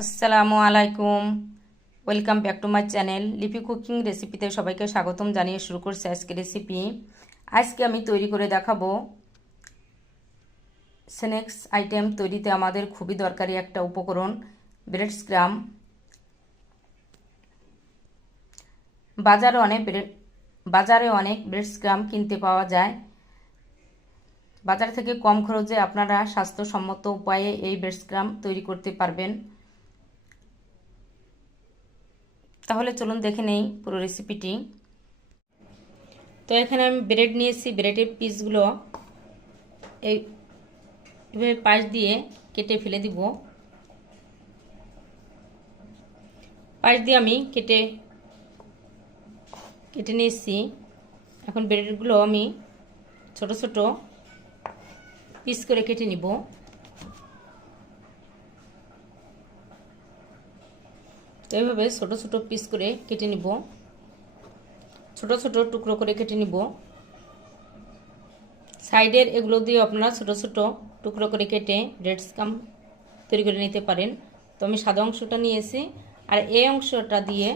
আসসালামু আলাইকুম। Welcome back to my channel লিপি কুকিং রেসিপিতে সবাইকে স্বাগতম জানিয়ে শুরু করছি আজকে রেসিপি। আজকে আমি তৈরি করে দেখাবো স্ন্যাক্স আইটেম তৈরিতে আমাদের খুবই দরকারি একটা উপকরণ ব্রেড স্ক্রাম। বাজারে অনেক ব্রেড স্ক্রাম কিনতে পাওয়া যায়। বাজার থেকে কম খরচে আপনারা স্বাস্থ্যসম্মত উপায়ে এই ব্রেড স্ক্রাম তৈরি করতে পারবেন। তাহলে চলুন দেখে নেই পুরো রেসিপিটি। তো এখানে আমি ব্রেড নিয়েছি, ব্রেডের পিসগুলো এইভাবে পাশ দিয়ে কেটে ফেলে দিব। পাশ দিয়ে আমি কেটে নিয়েছি। এখন ব্রেডগুলো আমি ছোট ছোট পিস করে কেটে নিব। তো এইভাবে ছোট ছোট পিস করে কেটে নিব, ছোট ছোট টুকরো করে কেটে নিব। সাইডের এগুলো দিয়ে আপনারা ছোট ছোট টুকরো করে কেটে ব্রেড স্ক্রাম তৈরি করে নিতে পারেন। তো আমি সাদা অংশটা নিয়েছি, আর এই অংশটা দিয়ে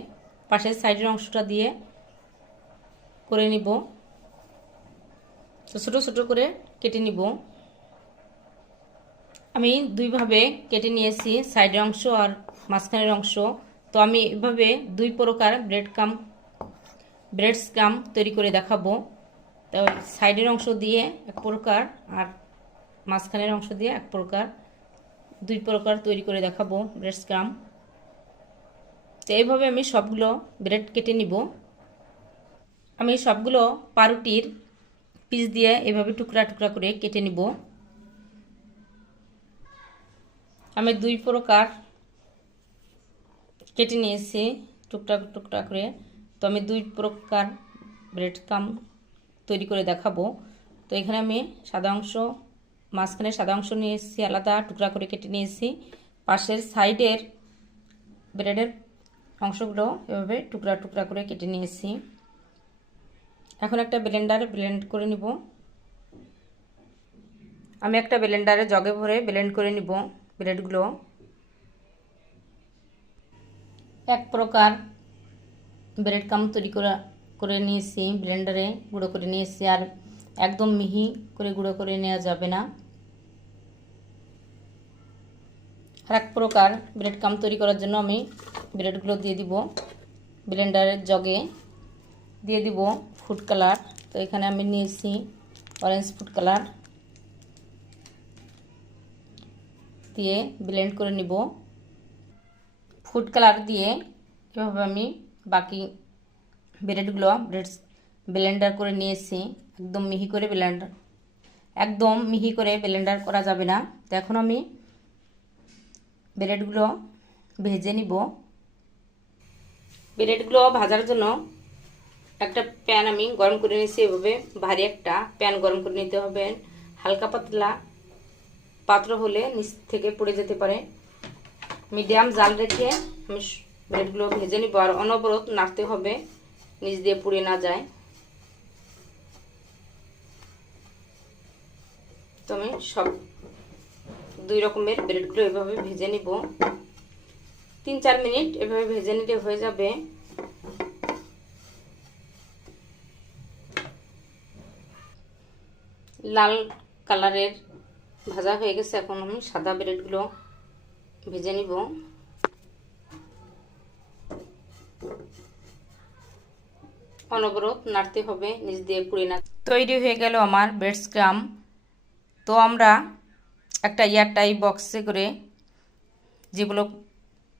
পাশের সাইডের অংশটা দিয়ে করে নিব। তো ছোট ছোট করে কেটে নিব। আমি দুইভাবে কেটে নিয়েছি, সাইডের অংশ আর মাঝখানের অংশ। তো আমি এভাবে দুই প্রকার ব্রেড স্ক্রাম তৈরি করে দেখাবো। তো সাইডের অংশ দিয়ে এক প্রকার আর মাঝখানের অংশ দিয়ে এক প্রকার, দুই প্রকার তৈরি করে দেখাবো ব্রেড স্ক্রাম। তো এইভাবে আমি সবগুলো ব্রেড কেটে নিব। আমি সবগুলো পাউরুটির পিস দিয়ে এভাবে টুকরা টুকরা করে কেটে নিব। আমি দুই প্রকার কেটে নিয়েছি টুকরা টুকরা করে। তো আমি দুই প্রকার ব্রেড স্ক্রাম তৈরি করে দেখাবো। তো এখানে আমি সাদা অংশ, মাঝখানে সাদা অংশ নিয়েছি, আলাদা টুকরা করে কেটে নিয়েছি। পাশের সাইডের ব্রেডের অংশগুলো এভাবে টুকরা টুকরা করে কেটে নিয়েছি। এখন একটা ব্লেন্ড করে নিব। আমি একটা ব্লেন্ডারে জগে ভরে ব্লেন্ড করে নিব ব্রেডগুলো। এক প্রকার ব্রেড ক্রাম তৈরি করে নিয়েছি, ব্লেন্ডারে গুঁড়ো করে নিয়েছি। আর একদম মিহি করে গুঁড়ো করে নেওয়া যাবে না। আর এক প্রকার ব্রেড ক্রাম তৈরি করার জন্য আমি ব্রেডগুলো দিয়ে দিব ব্লেন্ডারের জগে, দিয়ে দিব ফুড কালার। তো এখানে আমি নিয়েছি অরেঞ্জ ফুড কালার, দিয়ে ব্লেন্ড করে নিব। ফুড কালার দিয়ে এভাবে আমি বাকি ব্রেডগুলো ব্লেন্ডার করে নিয়েছি। একদম মিহি করে ব্লেন্ডার করা যাবে না। তো এখন আমি ব্রেডগুলো ভেজে নিব। ব্রেডগুলো ভাজার জন্য একটা প্যান আমি গরম করে নিয়েছি। এভাবে ভারী একটা প্যান গরম করে নিতে হবে। হালকা পাতলা পাত্র হলে নিচ থেকে পড়ে যেতে পারে। মিডিয়াম জাল রেখে আমি ব্রেডগুলো ভেজে নিব, আর অনবরত নাড়তে হবে নিচ দিয়ে পুড়ে না যায়। তো আমি সব দুই রকমের ব্রেডগুলো এভাবে ভেজে নিব। 3-4 মিনিট এভাবে ভেজে নিলে হয়ে যাবে। লাল কালারের ভাজা হয়ে গেছে। এখন আমি সাদা ব্রেডগুলো ভেজে নিব। অনবরত নাড়তে হবে নিচ দিয়ে পুড়ে না। তৈরি হয়ে গেল আমার ব্রেড স্ক্রাম। তো আমরা একটা এয়ারটাইট বক্সে করে, যেগুলো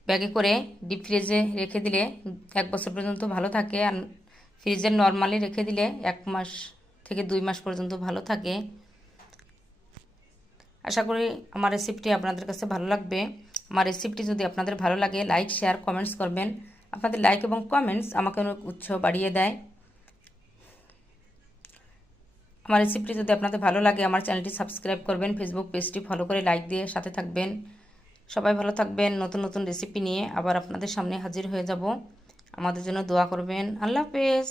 ব্যাগে করে ডিপ ফ্রিজে রেখে দিলে 1 বছর পর্যন্ত ভালো থাকে, আর ফ্রিজে নর্মালি রেখে দিলে 1 মাস থেকে 2 মাস পর্যন্ত ভালো থাকে। আশা করি আমার রেসিপিটি আপনাদের কাছে ভালো লাগবে। আমার রেসিপিটি যদি আপনাদের ভালো লাগে, লাইক, শেয়ার, কমেন্টস করবেন। আপনাদের লাইক এবং কমেন্টস আমাকে অনেক উৎসাহ বাড়িয়ে দেয়। আমার রেসিপিটি যদি আপনাদের ভালো লাগে, আমার চ্যানেলটি সাবস্ক্রাইব করবেন, ফেসবুক পেজটি ফলো করে লাইক দিয়ে সাথে থাকবেন। সবাই ভালো থাকবেন। নতুন নতুন রেসিপি নিয়ে আবার আপনাদের সামনে হাজির হয়ে যাব। আমাদের জন্য দোয়া করবেন। আল্লাহ হাফেজ।